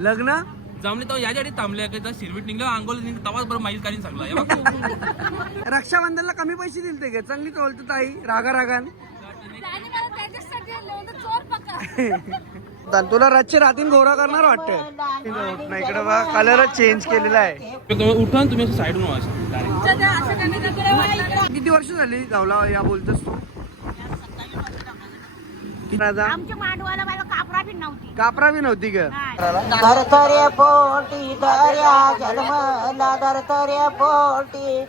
लग्न? जमले तर याच्या आधी थांबले की शिरवीट निघलं अंगोला निघलं तवाच बरं माईल काढून सांगला. रक्षाबंधनला कमी पैसे दिले ते चांगली चोलत ताई रागा रागान तुला रच्चे रातीन घोरा करणार वाटतं इकडे बघा कलरच चेंज केलेला आहे. तुम्ही उठा तुम्ही साईडून किती वर्ष झाली गावला या बोलतोस तू? आमच्या मांडवाला मला कापरा बी नव्हती. कापरा बी नव्हती ग. धरतरे पोटी दर्या जन्मला धरतरे पोटी.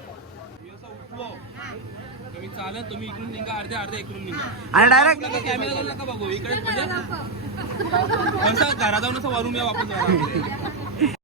तुम्ही चालेल तुम्ही इकडून निघा अर्धे अर्धे इकडून निघा. आणि डायरेक्ट कॅमेरा जाऊन नका बघू इकडे घरा जाऊन असं वरून या वापस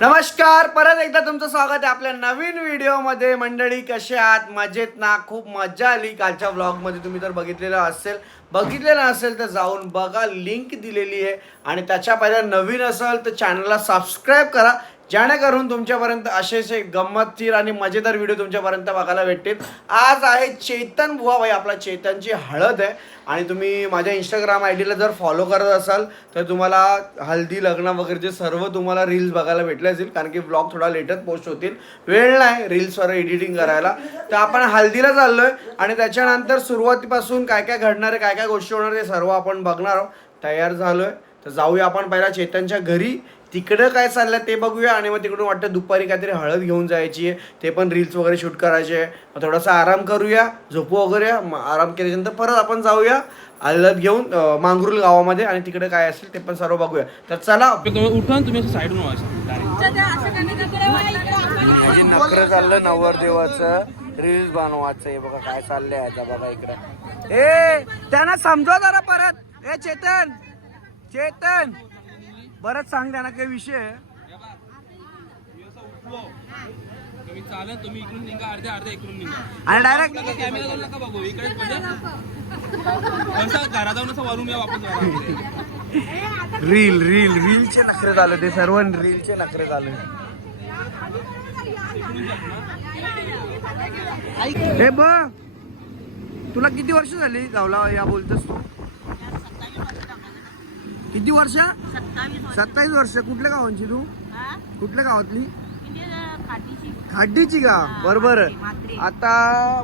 नमस्कार परत एकदा तुमचं स्वागत आहे आपल्या नवीन व्हिडिओमध्ये. मंडळी कसे आहात? मजेत ना? खूप मजा आली. कालच्या व्लॉगमध्ये तुम्ही तर बघितलेलं असेल. बघितलेलं असेल तर जाऊन बघा. लिंक दिलेली आहे. आणि त्याच्या पहिल्या नवीन असेल तर चॅनलला सबस्क्राईब करा. जेणेकरून तुमच्यापर्यंत असे असे गंमतशीर आणि मजेदार व्हिडिओ तुमच्यापर्यंत बघायला भेटतील. आज आहे चेतन बुवा भाई आपला चेतनची हळद आहे. आणि तुम्ही माझ्या इंस्टाग्राम आय डीला जर फॉलो करत असाल तर तुम्हाला हल्दी लग्न वगैरेचे सर्व तुम्हाला रील्स बघायला भेटले असतील कारण की ब्लॉग थोडा लेटच पोस्ट होतील. वेळ नाही रील्सवर एडिटिंग करायला. तर आपण हल्दीला आहे आणि त्याच्यानंतर सुरुवातीपासून काय काय घडणार आहे काय काय गोष्टी होणार आहे ते सर्व आपण बघणार आहोत. तयार झालो आहे तर जाऊया आपण पहिला चेतनच्या घरी. तिकडं काय चाललंय ते बघूया. आणि मग तिकडून वाटतं दुपारी काहीतरी हळद घेऊन जायची आहे. ते पण रील्स वगैरे शूट करायचे आहे. मग थोडासा आराम करूया झोपू वगैरे. मग आराम केल्यानंतर परत आपण जाऊया. हळद घेऊन मांगरुल गावामध्ये. आणि तिकडे काय असेल ते पण सर्व बघूया. तर चला. तुम्ही उठा आणि तुम्ही असं साईडून. नखरं चाललं नवरदेवाचं रील्स बनवायचं. हे बघा काय चाललंय आता बघा इकडे. ए त्यांना समजवा जरा परत. ए चेतन. चेतन. बरंच सांग त्यांना काही विषय. तुम्ही तुम्ही इकडून निघा अर्धे अर्धे इकडून निघा. आणि डायरेक्ट कॅमेरा जाऊन नका बघू. इकडे म्हणजे असं घरा जाऊन असं वरून या वापस जरा. रील रील रीलचे नखरे झाले ते सर्व रीलचे नखरे झाले. हे ब तुला किती वर्ष झाली? गावला या बोलतोस तू. किती वर्ष? सत्तावीस वर्ष. कुठल्या गावांची तू? कुठल्या गावातली? म्हणजे खाड्डीची का? बरोबर. आता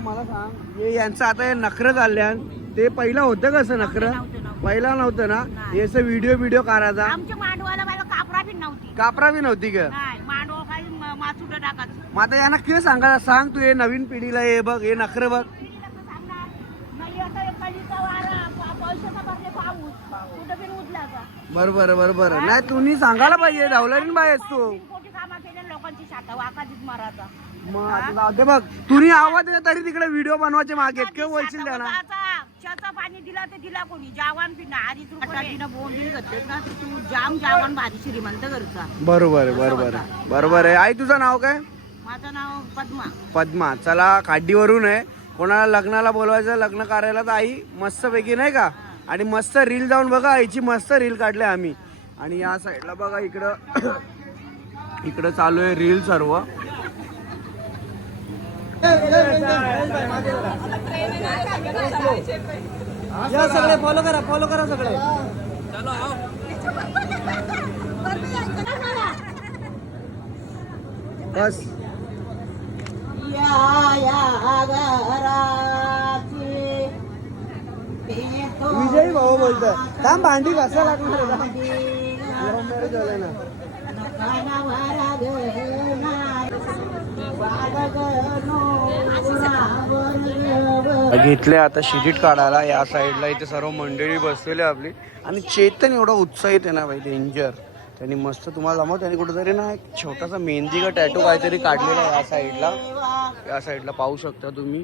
मला सांग हे यांचं आता हे नखरं चालल्यान ते पहिलं होतं कसं नखरं? नव्हतं, नव्हतं. पहिला नव्हतं ना? हे असं व्हिडिओ व्हिडिओ करायचा कापरा बी नव्हती. कापरा बी नव्हती का? मग आता यांना किती सांगा सांग तू हे नवीन पिढीला हे बघ हे नखरं बघ पिढीला तर सांगणार, नाही आता कलीचा वारा, पा- पैशाचा भरले पाऊस कुठं बिन उठला का बरोबर बरोबर. नाही तुम्ही सांगायला पाहिजे. धावलारीन बायस तू. तीन कोटी कामा केल्या लोकांची शाखा वाकाजीत मारायचा मग बघ. तुम्ही आवाज येत तरी तिकडे व्हिडिओ बनवायचे मागे. काय बोलशील त्यांना त्याचा पाणी दिला तर दिला कोणी? जावान पिना अडीच रुपये. बोंबील घातले ना तर तू जाम जावान भारी श्रीमंत घरचा. बरोबर आहे बरोबर. आहे बरोबर आहे. आई तुझं नाव काय? माझं नाव पद्मा. पद्मा. चला खाड्डीवरून आहे. कोणाला लग्नाला बोलवायचं लग्न करायला तर आई मस्तपैकी नाही का? आणि मस्त रील जाऊन बघा आईची मस्त रील काढले आम्ही. आणि या साईडला बघा इकडं. इकडं चालू आहे रील सर्व. या सगळे फॉलो करा फॉलो करा सगळे. बस. या या विजयी भाऊ बोलतोय. काम भांडी घासा लागणार ना. गरम घेतले आता शिरीट काढायला या साईडला इथे सर्व मंडळी बसलेली आपली. आणि चेतन एवढा उत्साहित आहे ना भाई डेंजर त्यांनी मस्त तुम्हाला जमव त्यांनी कुठेतरी ना एक छोटासा मेहंदी का टॅटू काहीतरी काढलेला आहे या साईडला या साईडला पाहू शकता तुम्ही.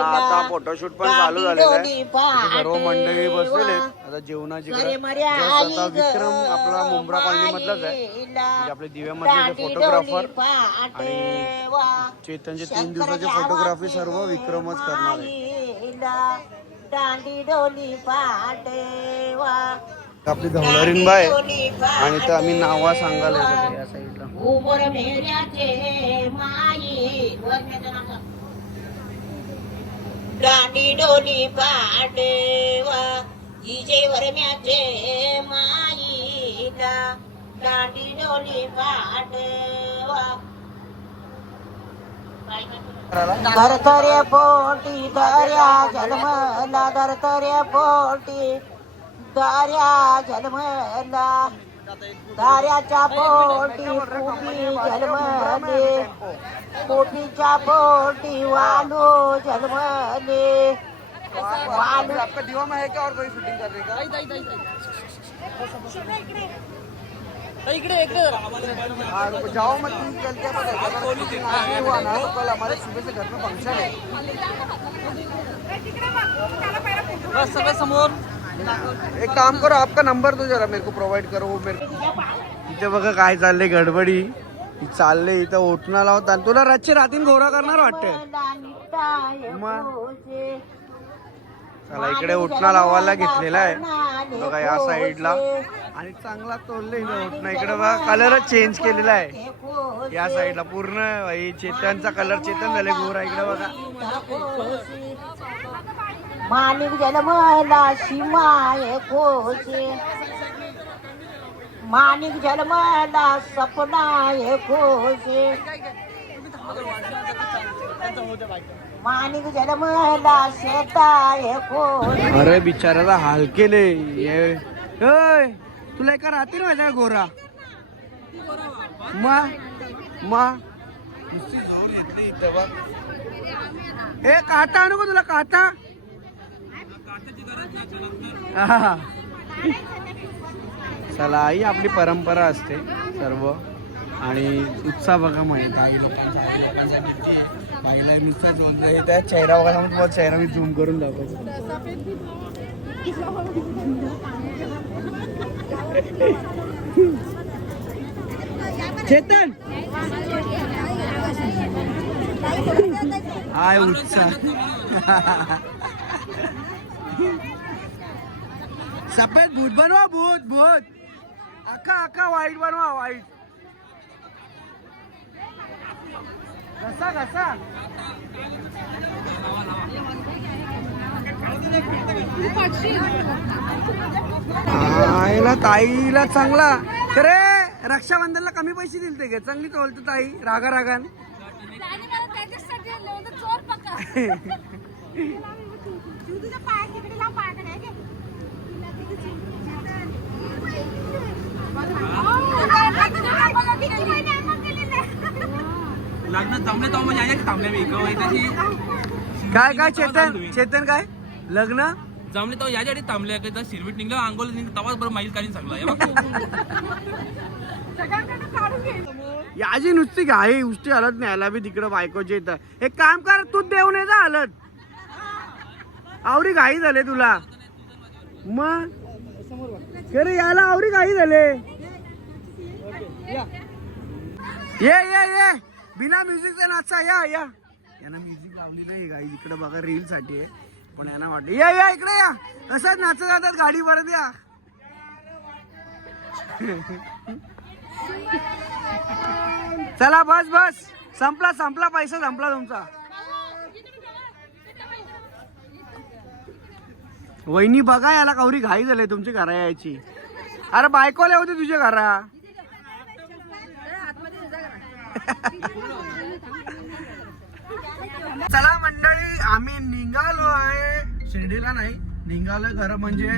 आता फोटोशूट पण चालू झालेलं आहे. इथे सर्व मंडळी बसलेले. आता जेवणाची आता विक्रम आपला मुंब्रा कॉलनी मधलाच आहे म्हणजे आपले दिव्यामधले फोटोग्राफर आणि चेतनचे तीन दिवसाचे फोटोग्राफी सर्व विक्रमच करणार आहे. डोली पाटेवा आपली धवलारीन बाय आणि तर आम्ही नावा सांगायला बघा या साईडला. दांडी डोली पाटेवा इजे वरम्याचे माईला. दांडी डोली पाटेवा धरतरे पोटी दर्या जन्मला धरतरे पोटी. दर्या जन्मला दाऱ्याच्या पोटी पोटी जन्मले पोटीच्या पोटी वालू जन्मले वालू. आपका दिवा में है क्या और कोई शूटिंग कर रही का हाँ, रुको, जाओ मत तुम कल क्या पता है, हुआ ना तो कल हमारे सुबह से घर में फंक्शन है। एक काम करो आपका नंबर दो जरा मेरे को प्रोवाइड करो मेरे को इथे बघा काय चाललंय गडबडी. चाललंय चालले इथं ओटणा लावतात तुला रातची रातीन घोरा करणार वाटतं चला इकडे उठणा लावायला घेतलेला आहे. बघा या साईडला आणि चांगला तोलले इथं उठणा. इकडे बघा कलरच चेंज केलेला आहे. या साईडला पूर्ण चेतनचा कलर चेतन झाले गोरा. इकडे बघा. माणिक जन्मला शिमाय कोसे माणिक जन्मला सपनाय कोसे माणिक जन्मला शेताय कोसे अरे बिचाराला हाल केले तुला एका रात्री माझ्या गोरा? मा मा. ए काटा आणू का तुला काटा? हा. चला आई आपली परंपरा असते सर्व. आणि उत्साह बघा माहिती काही लोकांचा काही म्हणजे बाईला नुसताच हे त्या चेहरा बघा सांगून म्हणजे तुम्हाला चेहरा मी झूम करून दाखवतो. चेतन! हाय उत्साह. सफेद भूत बनवा भूत भूत. अख्खा अख्खा वाईट बनवा वाईट. कसा कसा आईला ताईला चांगला. अरे रक्षाबंधनला कमी पैसे दिलते गे. चांगली तोलते ताई रागा रागान लग्न तो म्हणजे आहे थांबले मी. काय काय चेतन? चेतन काय? लग्न? जमले तो याच्या थांबले की तर शिरवीट निघलं अंगोल निघलं तवाच बरं माहीत काढून सांगला. हे. याची नुसती घाई उष्टी हलत नाही याला बी तिकडं बायकोचे इथं. एक काम कर तू देऊ नये जा हलत. आवरी घाई झाले तुला. मग? अरे याला आवरी काही झाले. ये ये ये. बिना म्युझिकचा नाचा या या. यांना म्युझिक लावली नाही गाई इकडे बघा रील साठी आहे. पण यांना वाटत या या इकडे या. असंच नाचत जातात गाडी परत या चला बस बस. संपला संपला पैसा संपला तुमचा. वहिनी बघा याला कवरी घाई झाली तुमची घरा यायची. अरे बायकोला होते तुझ्या घरा. चला मंडळी आम्ही निघालो आहे शिर्डीला नाही निघालोय खरं म्हणजे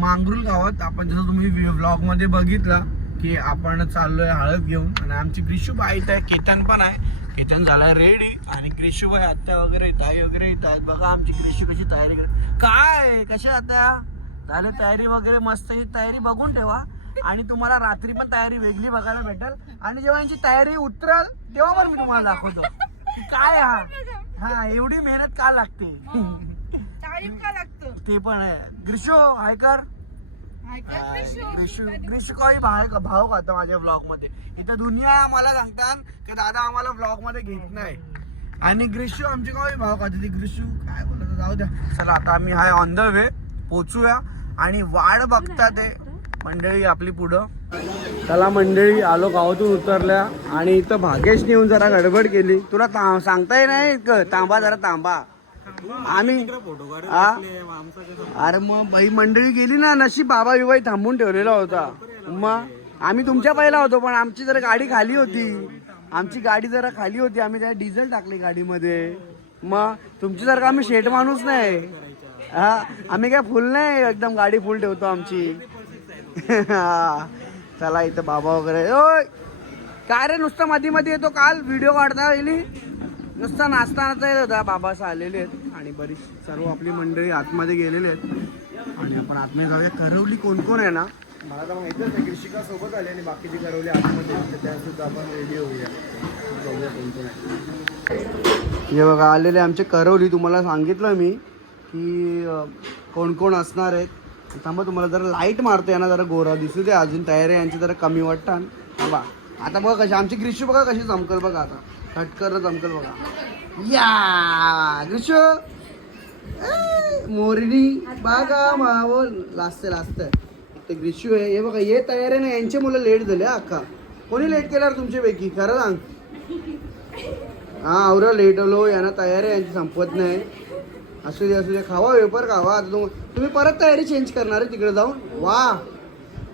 मांगरुल गावात. आपण जसं तुम्ही व्लॉगमध्ये बघितलं की आपण चाललोय हळद घेऊन. आणि आमची ग्रीशू बाईत आहे केतन पण आहे. केतन झाला रेडी आणि ग्रीशूबाई आत्या वगैरे ताई वगैरे येत आहेत बघा आमची ग्रीशू कशी तयारी करत. काय? कशा आत्या झाली तयारी वगैरे मस्त ही तयारी बघून ठेवा. आणि तुम्हाला रात्री पण तयारी वेगळी बघायला भेटेल. आणि जेव्हा यांची तयारी उतरल तेव्हा पण मी तुम्हाला दाखवतो. काय हा? हा एवढी मेहनत का लागते? ते पण आहे. ग्रीशो हाय कर. ग्रीशू ग्रीशू काही भाव भाव खाता माझ्या ब्लॉगमध्ये इथं दुनिया मला सांगतात की दादा आम्हाला ब्लॉगमध्ये घेत नाही. आणि ग्रीशू आमची काही भाव खाते ती ग्रीशू काय बोलत जाऊ द्या. चला आता आम्ही हाय ऑन द वे पोचूया. आणि वाढ बघता ते. मंडळी आपली पुढं. चला मंडळी आलो गावातून उतरल्या. आणि इथं भागेशने येऊन जरा गडबड केली. तुला ता- सांगताय नाही तांबा जरा तांबा आम्ही हा? अरे मग बाई मंडळी गेली ना नशीब बाबा बिबाई थांबून ठेवलेला होता. मग आम्ही तुमच्या पहिला होतो पण आमची जरा गाडी खाली होती. आमची गाडी जरा खाली होती आम्ही त्या डिझेल टाकली गाडीमध्ये. मग तुमची जर आम्ही शेट माणूस नाही. हा आम्ही काय फुल नाही एकदम गाडी फुल ठेवतो आमची. चला इथं बाबा वगैरे. ओय काय रे नुसतं मध्ये मध्ये येतो काल? व्हिडिओ काढता येईल नुसता नाचता नाचता येत होता. बाबा असं आलेले आहेत आणि बरीच सर्व आपली मंडळी आतमध्ये गेलेले आहेत. आणि आपण आतमध्ये जाऊया. करवली कोण कोण आहे ना? मला तर माहितीच आहे कृषिका सोबत आली आणि बाकीची करवली आतमध्ये. त्यासुद्धा आपण रेडी होऊया. बघूया कोण कोण आहे. हे बघा आलेले आमचे करवली. तुम्हाला सांगितलं मी की कोण कोण असणार आहेत. थांबा तुम्हाला जरा लाइट मारते ना जरा गोरा दिसू दे. अजून तयारी यांची जरा कमी वाटतात बा आता बघा कशी आमची ग्रीशू बघा कशी चमकल बघा आता. खटकर चमकल बघा या ग्रीशू ए, मोरणी बागा मावल लाजते लास्ट ते ग्रीशू आहे. हे बघा हे तयार आहे ना यांचे मुलं लेट झाले अख्खा. कोणी लेट केल्यावर तुमच्यापैकी? खरं सांग. हा आवरं लेट आलो यांना तयारी आहे यांची संपत नाही. असू दे असू दे खावा वेपर खावा. आता तुम तुम्ही परत तयारी चेंज करणार आहे तिकडे जाऊन? वा.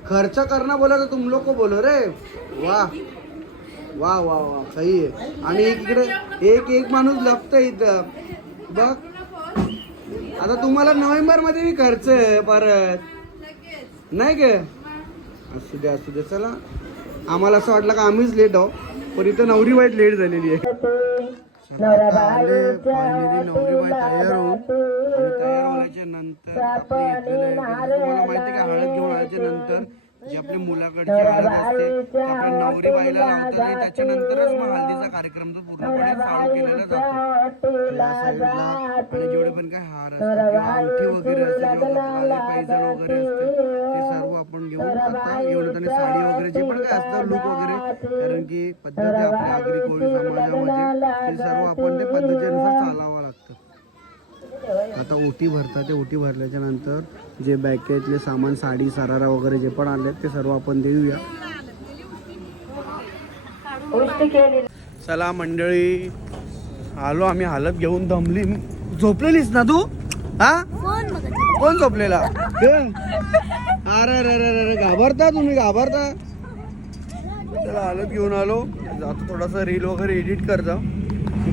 खर्च करणं बोला तर तुम लोक बोलो रे. वा. वा वा वा सही आहे. आणि एक इकडे एक एक माणूस लपतं इथं. बघ. आता तुम्हाला नोव्हेंबरमध्ये बी खर्च आहे परत. नाही का असू दे असू दे चला. आम्हाला असं वाटलं का आम्हीच लेट आहो पण इथं नवरी वाईट लेट झालेली आहे. नवरी बाई तयार होऊन. आणि तयार होण्याच्या नंतर माहिती आहे का हळद घेऊन आल्याच्यानंतर जी आपली मुलाकडची हळद असते आपल्या नवरी बाईला लावतात. आणि त्याच्यानंतरच मग हळदीचा कार्यक्रम तो पूर्णपणे चालू केलेला जातो. या साईडला आणि जेवढे पण काय हार असतात किंवा अंगठी वगैरे असते किंवा गळ्याला पैजण वगैरे असते ते सर्व आपण घेऊन आता येतो आणि साडी वगैरे जे पण काय असतं लुक वगैरे कारण की पद्धती आपल्या आगरी कोळी समाजामध्ये ते सर्व आपण ते पद्धतीनुसार चालावं लागतं. आता ओटी भरतात ते ओटी भरल्याच्या नंतर जे बॅकेतले सामान साडी सरारा वगैरे जे पण आले ते सर्व आपण देऊया. चला मंडळी आलो आम्ही हालत घेऊन दमली झोपलेलीस ना तू? हा? कोण झोपलेला? अरे अरे अरे अरे घाबरता तुम्ही घाबरता. चला हालत घेऊन आलो. आता थोडासा रील वगैरे एडिट करता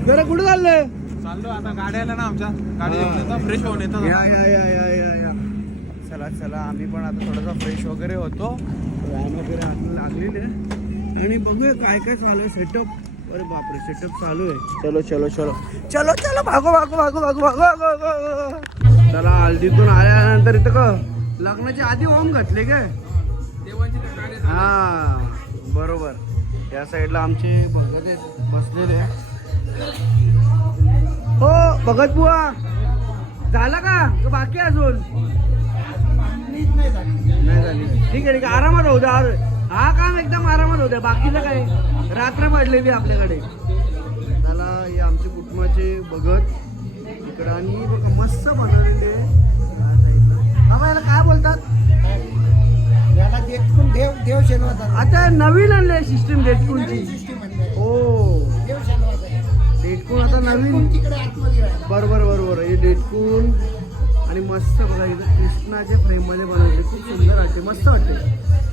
जरा कुठं चाललंय? चाललो आता गाड्या आल्या ना आमच्या. गाडी घेऊन येतो फ्रेश होऊन येतो. या या या या या. या चला चला. आम्ही पण आता थोडासा फ्रेश वगैरे होतो. व्हॅन वगैरे हाताला लागलेली. आहे आणि बघूया काय काय चालू आहे. सेटअप अरे बापरे सेटअप चालू आहे. चलो चलो चलो. चलो चलो. भागो भागो भागो भागो भागो भागो, भागो. चला हल्दीतून आल्यानंतर इथं का लग्नाच्या आधी ओम घातले काय हा बरोबर. या साईडला आमचे भगत आहेत बसलेले. भगत बुवा. झाला का? बाकी अजून? नाही झाली. ठीक आहे ठीक आहे. आरामात होऊ द्या. हा काम एकदम आरामात होऊ द्या. बाकीचं काय? रात्र पडलेली आपल्याकडे. त्याला हे आमचे कुटुंबाचे भगत इकडं आणि बघा मस्त बनवलेले याला काय बोलतात? देव देव शनिवार आता नवीन आणले सिस्टीम डेटकूनची हो. डेटकून आता नवीन बरोबर बरोबर. हे डेटकून आणि मस्त बघा इथं कृष्णाच्या फ्रेममध्ये बनवले खूप सुंदर वाटते. मस्त वाटते.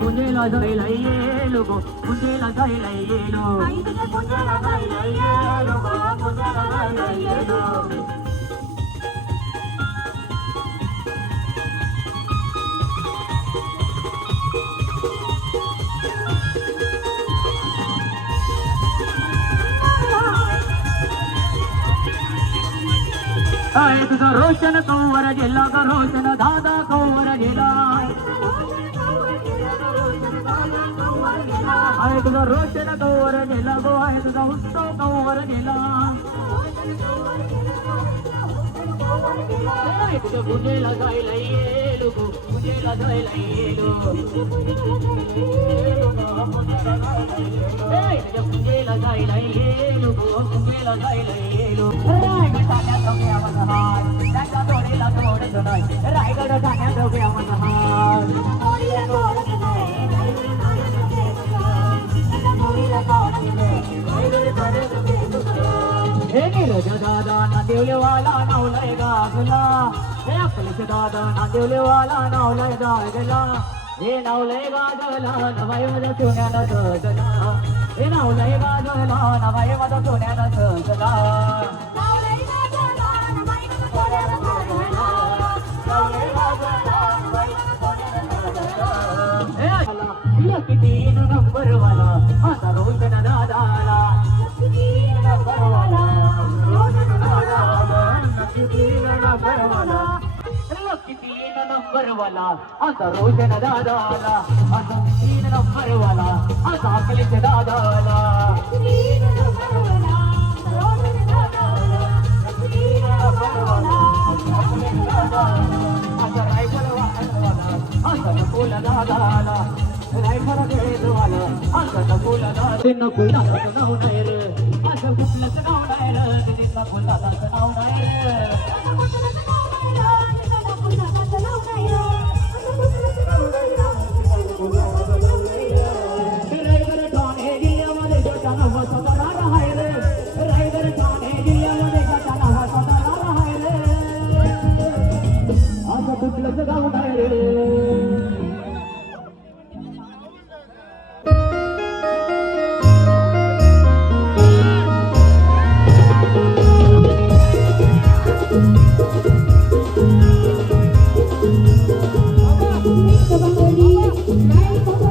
पुजेला जायला येलो गो पुजेला जायला येलो पुजेला जायला येलो गो पुजेला जायला येलो अय तुझं रोशन कौवर गेला ग रोशन दादा कौवर गेला. अय तुझं रोशन कौवर गेला गो आहे तुझा उत्सव कौवर गेला. अय तुझं जायला येलो गो जायला येलो. तुझ्या पूजेला जायला येलो गो जायला येलो. रायगड जाण्यात हे नीरज दादा ना देवलेवाला नावलाय गागला हे अकलश दादा ना देवलेवाला नावलाय गागला हे नावलंय गाजला नवाई माझ्या सोन्यानं सजला हे नावलंय गाजला नवाई माझ्या सोन्यानं सजला किती नंबर वाला आता रोशन दादाला. नंबर वाला रोशन दादाला. नंबर वाला किती नंबर वाला आता रोशन दादाला. आता तीन नंबर वाला आता दादाला. वाला आता रे असं कुठलंच नाव नाही रे. तिथं कुठलंच नाव नाही रे. ดีไม่ต้อง